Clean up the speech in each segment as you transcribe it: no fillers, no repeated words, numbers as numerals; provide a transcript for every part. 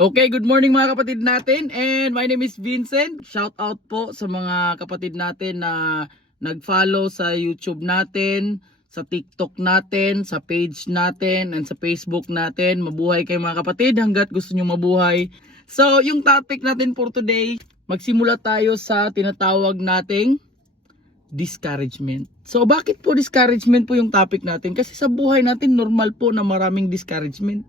Okay, good morning mga kapatid natin, and my name is Vincent. Shout out po sa mga kapatid natin na nag-follow sa YouTube natin, sa TikTok natin, sa page natin, and sa Facebook natin. Mabuhay kayo mga kapatid hanggat gusto nyo mabuhay. So, yung topic natin for today, magsimula tayo sa tinatawag nating discouragement. So, bakit po discouragement po yung topic natin? Kasi sa buhay natin, normal po na maraming discouragement.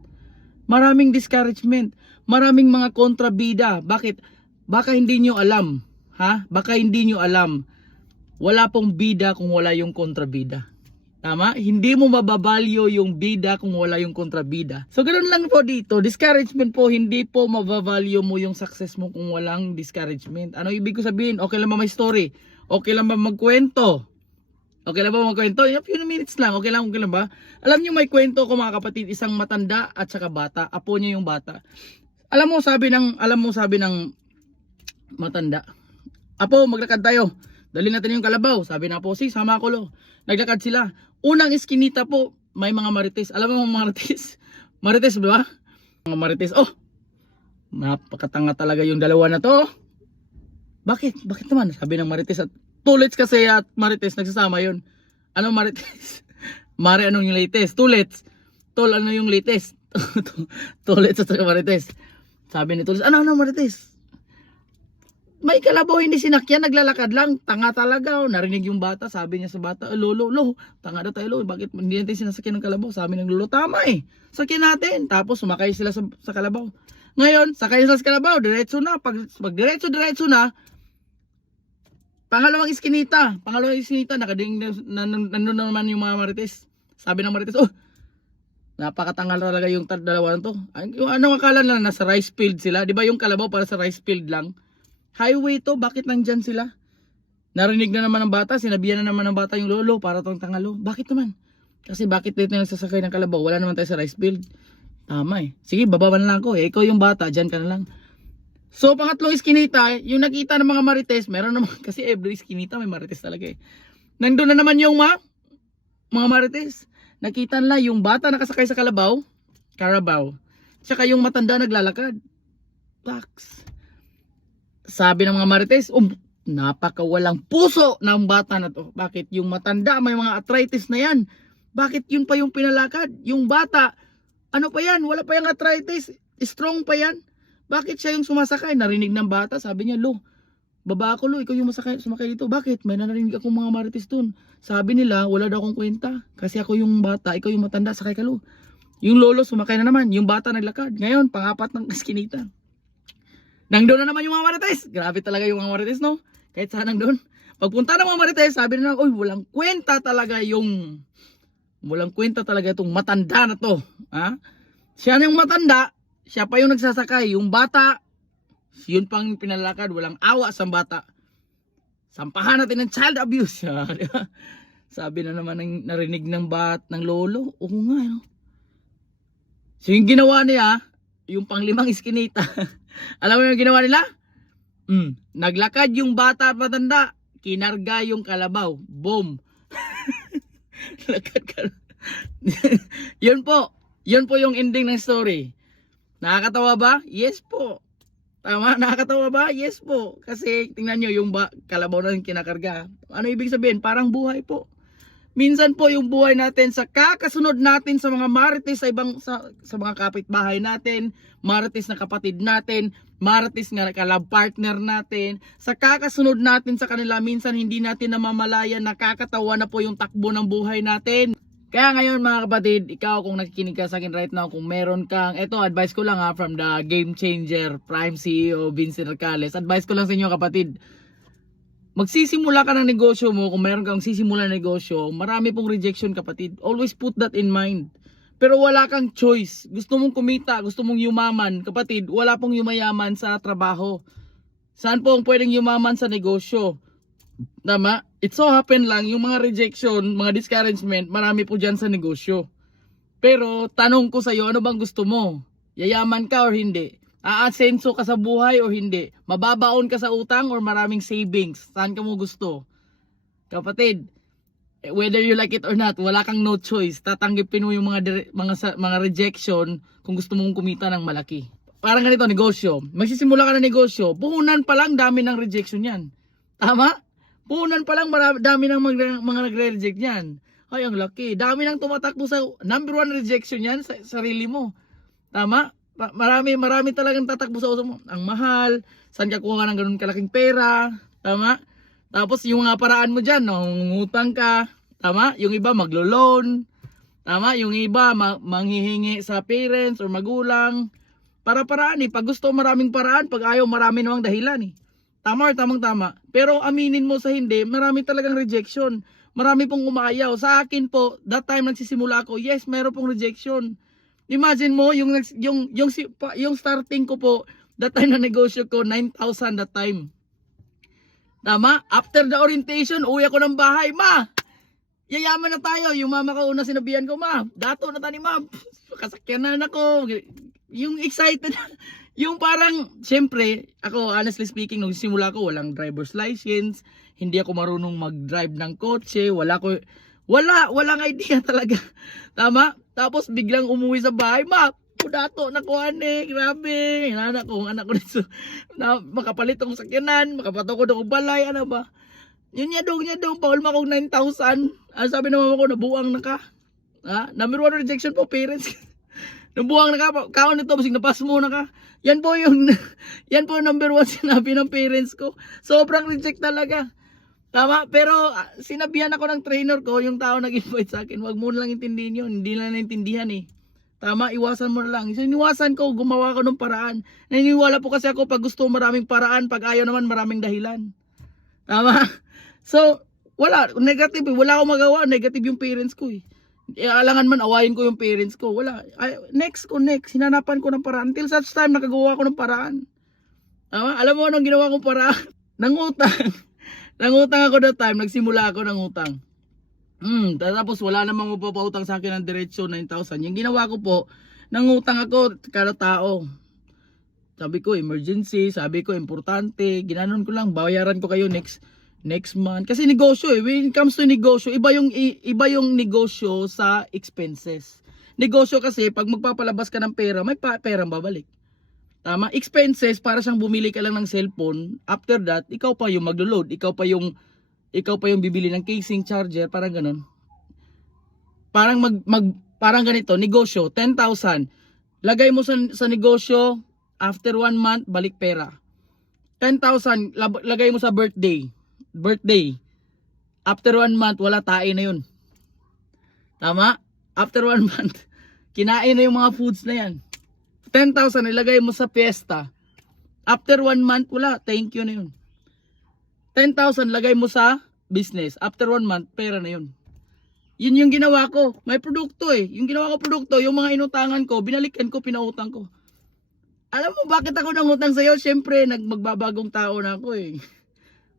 Maraming discouragement, maraming mga kontrabida. Bakit? Baka hindi nyo alam, ha? Baka hindi nyo alam. Wala pong bida kung wala yung kontrabida. Tama? Hindi mo mababalyo yung bida kung wala yung kontrabida. So ganoon lang po dito, discouragement po, hindi po mababalyo mo yung success mo kung walang discouragement. Ano ibig ko sabihin? Okay lang ba may story? Okay lang ba magkwento? Okay lang ba magkwento? A few minutes lang. Okay lang ba? Alam niyo may kwento ko mga kapatid, isang matanda at saka bata. Apo niya yung bata. Alam mo sabi ng matanda, "Apo, maglakad tayo. Dali natin yung kalabaw." Sabi na po, "Si, sama ko lo." Naglakad sila. Unang iskinita po, may mga marites. Alam mo mga marites? Marites ba? Mga marites. Oh, napakatanga talaga yung dalawa na to. Bakit? Bakit naman? Sabi ng marites at tulets kasi at marites nagsasama yun. Ano marites? Mare anong yung latest? Tulets. Tol ano yung latest? Tulets at marites. Sabi ni tulets, ano marites? May kalabaw hindi sinakyan, naglalakad lang. Tanga talaga. Narinig yung bata. Sabi niya sa bata, lolo, tanga na tayo lo. Bakit hindi natin sinasakyan ng kalabaw? Sabi ng lolo, tama eh. Sakyan natin. Tapos sumakay sila sa kalabaw. Ngayon, sakay sila sa kalabaw. Diretso na. Pag diretso na, Pangalawang iskinita, nakading nandun naman yung mga marites. Sabi ng marites, oh, napakatangal talaga yung dalawa na to. Yung ano akala na nasa rice field sila? Di ba yung kalabaw para sa rice field lang? Highway to, bakit nandyan sila? Narinig na naman ng bata, sinabihan na naman ng bata yung lolo para tong tangalo. Bakit naman? Kasi bakit dito nagsasakay ng kalabaw? Wala naman tayo sa rice field. Tama eh. Sige, bababa na lang ako. Ikaw yung bata, dyan ka na lang. So, pangatlong iskinita, yung nakita ng mga marites, meron naman, kasi every iskinita may marites talaga eh. Nandun na naman yung mga marites. Nakita nila yung bata nakasakay sa Carabao, tsaka yung matanda naglalakad. Tax. Sabi ng mga marites, napakawalang puso ng bata na to. Bakit? Yung matanda, may mga arthritis na yan. Bakit yun pa yung pinalakad? Yung bata, ano pa yan? Wala pa yung arthritis. Strong pa yan. Bakit siya yung sumasakay? Narinig ng bata, sabi niya, lo, baba ako lo, ikaw yung sumakay dito. Bakit? May narinig akong mga marites dun. Sabi nila, wala daw akong kwenta. Kasi ako yung bata, ikaw yung matanda, sakay ka lo. Yung lolo sumakay na naman, yung bata naglakad. Ngayon, pangapat ng iskinita. Nandun na naman yung mga marites. Grabe talaga yung mga marites, no? Kahit saan nandun. Pagpunta ng mga marites, sabi nila, oy, walang kwenta talaga itong matanda na to. Ha? Siya na yung matanda. Siya pa yung nagsasakay, yung bata, yun pang pinalakad, walang awa sa bata. Sampahan natin ng child abuse. Sabi na naman narinig ng lolo, oo nga, no? So yung ginawa niya, yung panglimang iskinita, alam mo yung ginawa nila? Naglakad yung bata at matanda, kinarga yung kalabaw, boom. Lakad ka. Yun po yung ending ng story. Nakakatawa ba? Yes po. Tama? Nakakatawa ba? Yes po. Kasi tingnan nyo yung kalabaw na yung kinakarga. Ano ibig sabihin? Parang buhay po. Minsan po yung buhay natin sa kakasunod natin sa mga marites sa mga kapitbahay natin, marites na kapatid natin, marites nga kalab partner natin, sa kakasunod natin sa kanila, minsan hindi natin namamalayan, nakakatawa na po yung takbo ng buhay natin. Kaya ngayon mga kapatid, ikaw kung nakikinig ka sa akin right now, kung meron kang, eto advice ko lang from the Game Changer Prime CEO Vincent Arcales. Advice ko lang sa inyo kapatid, magsisimula ka ng negosyo mo, kung meron kang sisimula ng negosyo, marami pong rejection kapatid. Always put that in mind. Pero wala kang choice. Gusto mong kumita, gusto mong yumaman, kapatid, wala pong yumayaman sa trabaho. Saan po ang pwedeng yumaman sa negosyo? Tama? It so happen lang, yung mga rejection, mga discouragement, marami po dyan sa negosyo. Pero, tanong ko sa'yo, ano bang gusto mo? Yayaman ka or hindi? Aasenso ka sa buhay o hindi? Mababaon ka sa utang or maraming savings? Saan ka mo gusto? Kapatid, whether you like it or not, wala kang no choice. Tatanggipin mo yung mga rejection kung gusto mong kumita ng malaki. parang ganito, negosyo. Magsisimula ka ng negosyo, puhunan pa lang dami ng rejection yan. Tama? Puhunan pa lang dami ng mga nagre-reject yan. Ay, ang laki. Dami nang tumatakbo sa number 1 rejection yan sa sarili mo. Tama? Marami talagang tatakbo sa uso mo. Ang mahal, saan ka kuha ng ganun kalaking pera. Tama? Tapos yung mga paraan mo dyan, ngutang ka. Tama? Yung iba maglo-loan. Tama? Yung iba manghihingi sa parents or magulang. Para-paraan eh. Pag gusto maraming paraan, pag ayaw marami namang dahilan eh. Tama or tamang-tama. Pero aminin mo sa hindi, marami talagang rejection. Marami pong umayaw. Sa akin po, that time nagsisimula ako, yes, meron pong rejection. Imagine mo, yung starting ko po, that time na negosyo ko, 9,000 that time. Tama? After the orientation, uwi ako ng bahay, ma! Yayaman na tayo. Yung mama ko una sinabihan ko, ma, dato na tani, ma. Kasakyanan ako. Yung excited. Yung parang, syempre, ako honestly speaking, nung simula ko, walang driver's license. Hindi ako marunong mag-drive ng kotse. Walang idea talaga. Tama? Tapos biglang umuwi sa bahay, ma, dato na ko ane, grabe. Anak ko dito. Makapalit akong sakyanan, makapatukod akong balay, ano ba? Yun niya dong, paul makong 9,000. Sabi ng mama ko, nabuang na ka. Number 1 rejection po, parents. Nabuang na ka, kaon nito, basig napas mo na ka. Yan po yung number 1 sinabi ng parents ko. Sobrang reject talaga. Tama, pero sinabihan ako ng trainer ko, yung tao nag-invite sa akin, wag mo na lang intindihin yun, hindi na naintindihan eh. Tama, iwasan mo na lang. So, iniwasan ko, gumawa ko ng paraan. Naniniwala po kasi ako, pag gusto maraming paraan, pag ayaw naman maraming dahilan. Tama? So, negative eh. Wala akong magawa, negative yung parents ko eh. Alangan man, awayin ko yung parents ko. Wala. Next. Hinanapan ko ng paraan. Until such time, nakagawa ko ng paraan. Tama? Alam mo anong ginawa kong paraan? Nangutang. Nangutang ako that time. Nagsimula ako ng utang. Tapos wala namang mapapautang sa akin ng diretsyo 9,000. Yung ginawa ko po, nangutang ako kada tao. Sabi ko, emergency. Sabi ko, importante. Ginanon ko lang, bayaran ko kayo next month. Kasi negosyo eh. When it comes to negosyo, iba yung negosyo sa expenses. Negosyo kasi, pag magpapalabas ka ng pera, may perang babalik. Tama? Expenses, para siyang bumili ka lang ng cellphone. After that, ikaw pa yung maglo-load. Ikaw pa yung bibili ng casing, charger, parang ganun. Parang ganito, negosyo, 10,000. Lagay mo sa negosyo, after 1 month, balik pera. 10,000, lagay mo sa birthday. After 1 month, wala tae na yun. Tama? After 1 month, kinain na yung mga foods na yan. 10,000, ilagay mo sa fiesta. After 1 month, wala. Thank you na yun. 10,000, lagay mo sa business. After 1 month, pera na yun. Yun yung ginawa ko. May produkto eh. Yung ginawa ko produkto, yung mga inutangan ko, binalikan ko, pinautang ko. Alam mo bakit ako nangutang sa'yo? Siyempre, magbabagong tao na ako eh.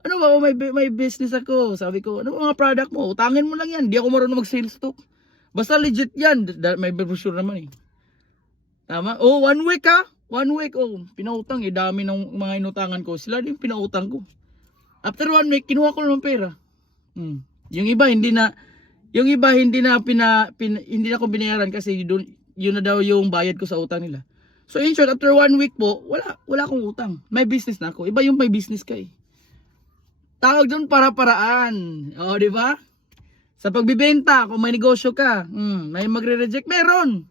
Ano ba, may business ako. Sabi ko, ano mga product mo? Utangin mo lang yan. Di ako marunong mag-sales talk. Basta legit yan. May brochure naman eh. Tama? 1 week ha? 1 week, pinautang eh. Dami ng mga inutangan ko. Sila din pinautang ko. After 1 week, kinuha ko naman pera. Yung iba hindi na ko binayaran kasi yun na daw yung bayad ko sa utang nila. So in short, after 1 week po, wala akong utang. May business na ako. Iba yung may business ka eh. Tawag doon para-paraan. O, di ba? Sa pagbibenta, kung may negosyo ka, may magre-reject, meron.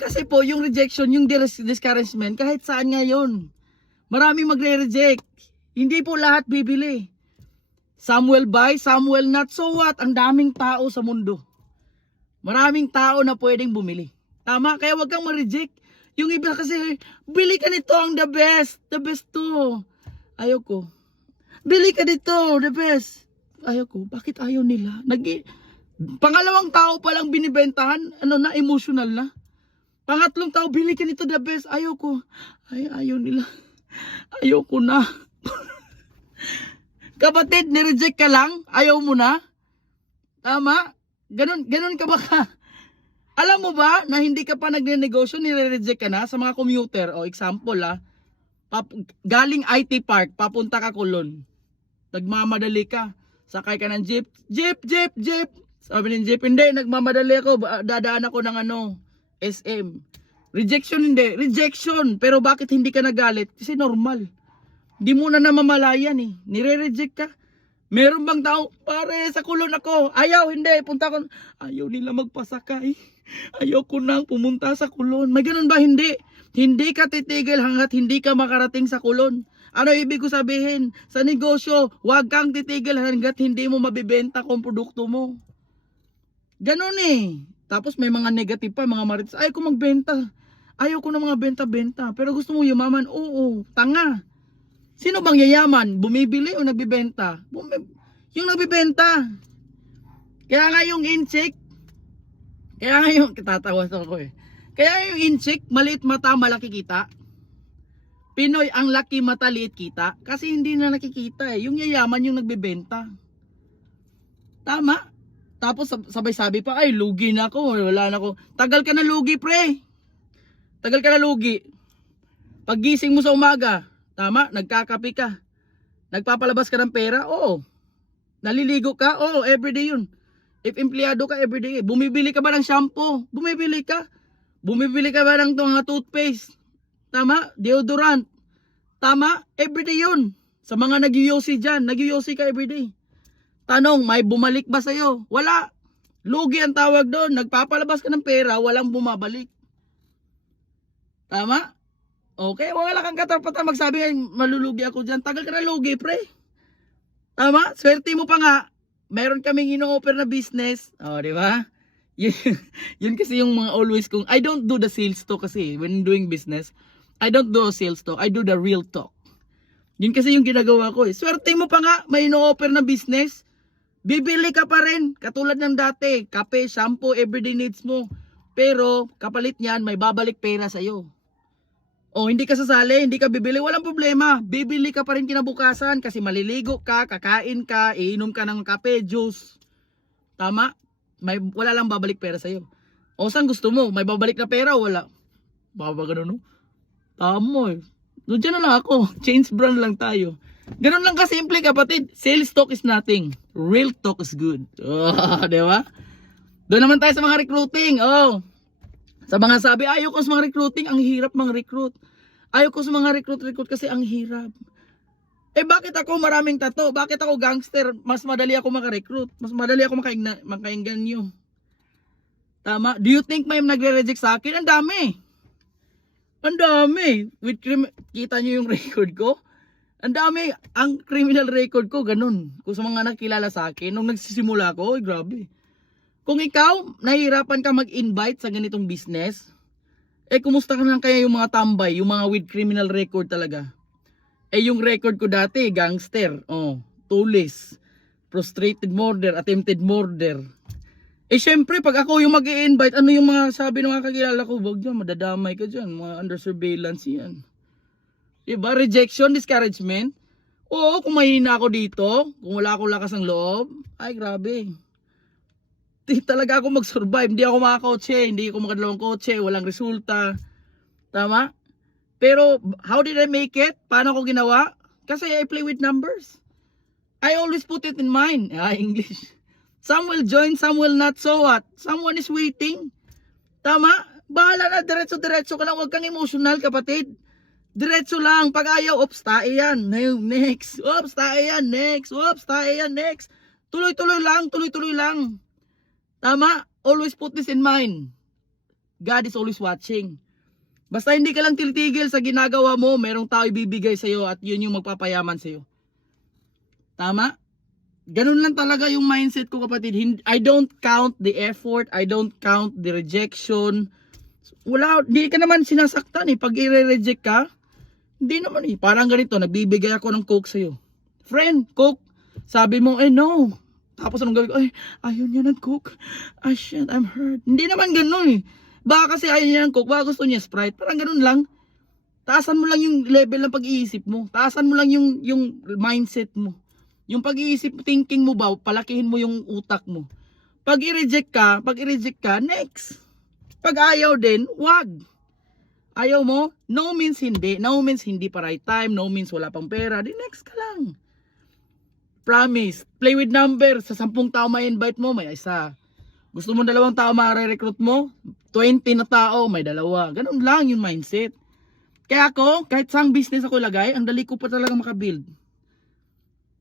Kasi po, yung rejection, yung discouragement, kahit saan ngayon, maraming magre-reject. Hindi po lahat bibili. Some will buy, some will not. So what? Ang daming tao sa mundo. Maraming tao na pwedeng bumili. Tama? Kaya wag kang ma-reject. Yung iba kasi, bili ka nito, ang the best. The best to. Ayoko. Bili ka dito, the best. Ayoko. Bakit ayaw nila? Pangalawang tao pa lang binibentahan, emotional na. Pangatlong tao, bili ka nito, the best. Ayoko. Ayaw nila. Ayoko na. Kapatid, nireject ka lang? Ayaw mo na? Tama? Ganun ka ba ka? Alam mo ba na hindi ka pa nagne-negosyo, nire-reject ka na sa mga commuter? O example galing IT Park, papunta ka Kulon. Nagmamadali ka. Sakay ka ng jeep. Jeep. Sabi ng jeep, hindi, nagmamadali ako. Dadaan ako ng SM. Rejection hindi. Rejection. Pero bakit hindi ka nagalit? Kasi normal. Di mo na namamalayan eh. Nire-reject ka. Meron bang tao, pare, sa kulon ako. Ayaw, hindi. Punta ko. Ayaw nila magpasakay. Ayaw ko nang pumunta sa kulon. May ganun ba? Hindi. Hindi ka titigil hanggat hindi ka makarating sa kulon. Ano ibig ko sabihin? Sa negosyo, huwag kang titigil hanggat hindi mo mabibenta kung produkto mo. Ganun eh. Tapos may mga negative pa, mga marites. Ayaw ko magbenta. Ayaw ko ng mga benta-benta. Pero gusto mo yumaman? Oo, tanga. Sino bang yayaman? Bumibili o nagbibenta? Yung nagbibenta. Kaya nga yung incheck, kaya nga yung, tatawas ako eh. Kaya yung incheck, maliit mata, malaki kita. Pinoy, ang laki mata, liit kita. Kasi hindi na nakikita eh. Yung yayaman yung nagbibenta. Tama. Tapos sabay-sabi pa, ay lugi na ako, wala na ako. Tagal ka na lugi pre. Tagal ka na lugi. Paggising mo sa umaga, tama, nagkakape ka. Nagpapalabas ka ng pera? Oo. Naliligo ka? Oo, everyday yun. If empleyado ka, everyday. Bumibili ka ba ng shampoo? Bumibili ka. Bumibili ka ba ng mga toothpaste? Tama? Deodorant? Tama? Everyday yun. Sa mga nag-yosi dyan, nag-yosi ka everyday. Tanong, may bumalik ba sa'yo? Wala. Lugi ang tawag doon. Nagpapalabas ka ng pera, walang bumabalik. Tama? Okay, wala kang katapatan magsabi ay malulugi ako dyan. Tagal ka na lugi, pre. Tama? Swerte mo pa nga. Meron kaming ino-offer na business. O, di ba? Yun kasi yung mga always kong, I don't do the sales talk kasi when doing business. I don't do a sales talk. I do the real talk. Yun kasi yung ginagawa ko eh. Swerte mo pa nga, may ino-offer na business. Bibili ka pa rin. Katulad ng dati. Kape, shampoo, everyday needs mo. Pero, kapalit niyan, may babalik pera sa'yo. O hindi ka sasali, hindi ka bibili, walang problema. Bibili ka pa rin kinabukasan kasi maliligo ka, kakain ka, iinom ka ng kape, juice. Tama? Wala lang babalik pera sa'yo. O saan gusto mo? May babalik na pera o wala? Baka ba ganun no? Tama eh. So dyan na lang ako. Change brand lang tayo. Ganun lang kasimple kapatid. Sales talk is nothing. Real talk is good. Oh, di ba? Doon naman tayo sa mga recruiting. Oh. Sa mga sabi, ayaw ko sa mga recruiting, ang hirap mga recruit. Ayaw ko sa mga recruit kasi ang hirap. Eh bakit ako maraming tato? Bakit ako gangster? Mas madali ako maka-recruit. Mas madali ako makainganyo. Tama? Do you think may nagre-reject sa akin? Ang dami. Ang dami. Kita nyo yung record ko? Ang dami. Ang criminal record ko, ganun. Kung sa mga nakilala sa akin, nung nagsisimula ko, oy grabe. Kung ikaw, nahihirapan ka mag-invite sa ganitong business, eh kumusta ka lang kaya yung mga tambay, yung mga with criminal record talaga? Eh yung record ko dati, gangster, tulis, prostrated murder, attempted murder. Eh syempre, pag ako yung mag-i-invite, ano yung mga sabi ng mga kakilala ko? Wag dyan, madadamay ka dyan, mga under surveillance yan. Diba? Rejection, discouragement. Oo, kung mahina ako dito, kung wala akong lakas ng loob, ay grabe. Di talaga ako mag-survive, hindi ako makakotse, hindi ako makadalawang kotse, walang resulta. Tama? Pero, how did I make it? Paano ko ginawa? Kasi I play with numbers. I always put it in mind. English. Some will join, some will not. So what? Someone is waiting. Tama? Bahala na, diretso-diretso ka lang. Huwag kang emotional, kapatid. Diretso lang. Pag ayaw, ops, tae yan. Next. Ops, tae yan. Next. Ops, tae yan. Next. Tuloy-tuloy lang, tuloy-tuloy lang. Tama? Always put this in mind. God is always watching. Basta hindi ka lang tilitigil sa ginagawa mo, merong tao ibibigay sa'yo at yun yung magpapayaman sa'yo. Tama? Ganun lang talaga yung mindset ko, kapatid. I don't count the effort. I don't count the rejection. Wala, hindi ka naman sinasaktan eh. Pag i-reject ka, hindi naman eh. Parang ganito, nagbibigay ako ng coke sa'yo. Friend, coke. Sabi mo, no. Tapos anong gawin ko? Ay, ayaw niya ng coke. Ay, shit, I'm hurt. Hindi naman ganun eh. Baka kasi ayaw niya ng coke, baka gusto niya Sprite. Parang ganun lang. Taasan mo lang yung level ng pag-iisip mo. Taasan mo lang yung mindset mo. Yung pag-iisip, thinking mo ba, palakihin mo yung utak mo. Pag i-reject ka, next. Pag ayaw din, wag. Ayaw mo, no means hindi. No means hindi pa right time. No means wala pang pera. Di next ka lang. Promise. Play with numbers. Sa 10 tao may invite mo, may isa. Gusto mo 2 tao ma-recruit mo? 20 na tao, may 2. Ganun lang yung mindset. Kaya ako, kahit saang business ako lagay, ang dali ko pa talaga makabuild.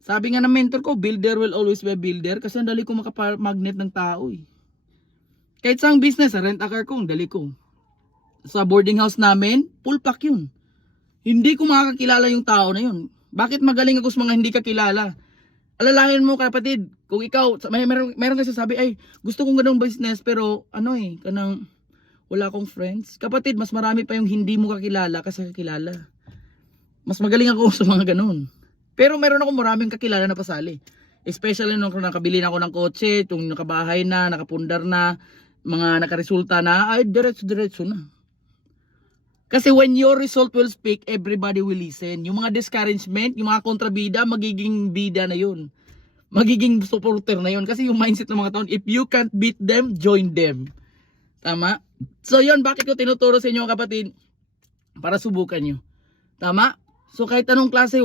Sabi nga ng mentor ko, builder will always be a builder kasi ang dali ko makapag-magnet ng tao eh. Kahit saang business, rent a car ko, ang dali ko. Sa boarding house namin, full pack yun. Hindi ko makakakilala yung tao na yun. Bakit magaling ako sa mga hindi kakilala? Alalahanin mo kapatid, kung ikaw, meron kasi sabi, ay gusto kong ganong business pero kanang wala akong friends. Kapatid, mas marami pa yung hindi mo kakilala kasi kakilala. Mas magaling ako sa mga ganon. Pero meron ako maraming kakilala na pasali. Especially nung nakabili na ako ng kotse, yung nakabahay na, nakapundar na, mga nakaresulta na, ay diretso na. Kasi when your result will speak, everybody will listen. Yung mga discouragement, yung mga kontrabida, magiging bida na yun. Magiging supporter na yun. Kasi yung mindset ng mga taon, if you can't beat them, join them. Tama? So yun, bakit ko tinuturo sa inyo kapatid? Para subukan nyo. Tama? So kahit anong klase,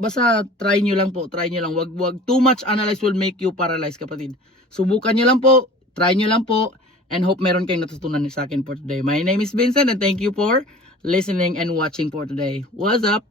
basta try nyo lang po. Try nyo lang. Wag too much analyze will make you paralyzed kapatid. Subukan nyo lang po. Try nyo lang po. And hope meron kayong natutunan sa akin for today. My name is Vincent and thank you for listening and watching for today. What's up?